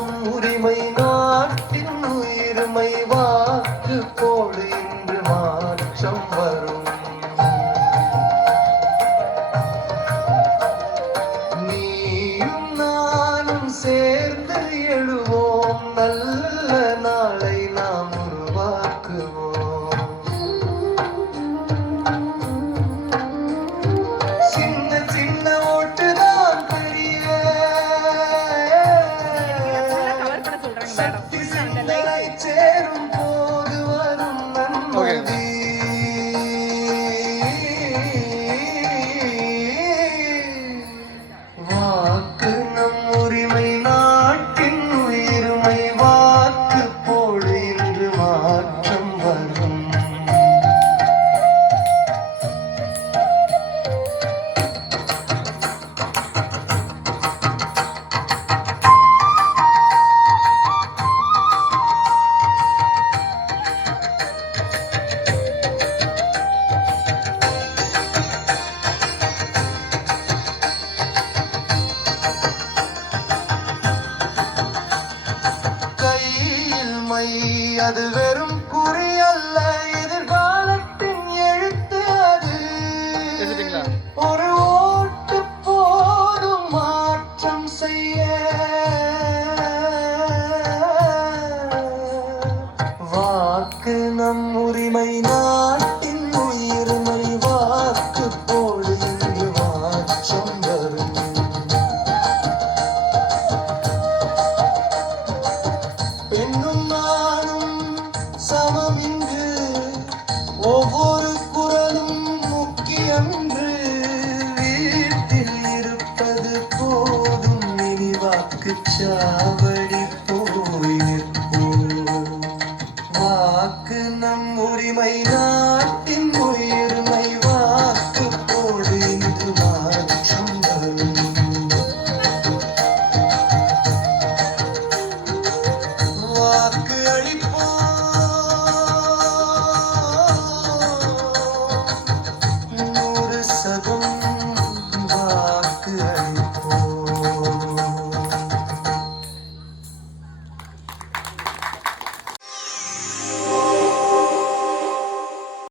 நம் உரிமை நாட்டின் உயிர்மை வாக்கு போடு இன்று மாற்றம் வரும். நீயும் நானும் சேர்ந்து எழுவோம், நல்ல நாளை நாம் உருவாக்குவோம். சின்ன சின்ன ஓட்டுதான் பெரிய சக்தி சிந்தனை சேரும் போது வரும் நன்மதி. வாக்கு நம் உரிமை நாட்டின் உயிர்மை வாக்கு போடு இன்று மாற்றம் வரும். கையில் மை அது வெறும் குறி அல்ல, எதிர்காலத்தின் எழுத்து அது. ஒரு ஓட்டு போதும் மாற்றம் செய்ய. வாக்கு நம் உரிமை நாட்டின் உயிர்மை வாக்கு போடு இன்று மாற்றம் வரும். பெண்ணும் நானும் சமம் இன்று, ஒவ்வொரு குரலும் முக்கியம் என்று. வீட்டில் இருப்பது போதும் இனி வாக்குச்சாவடி.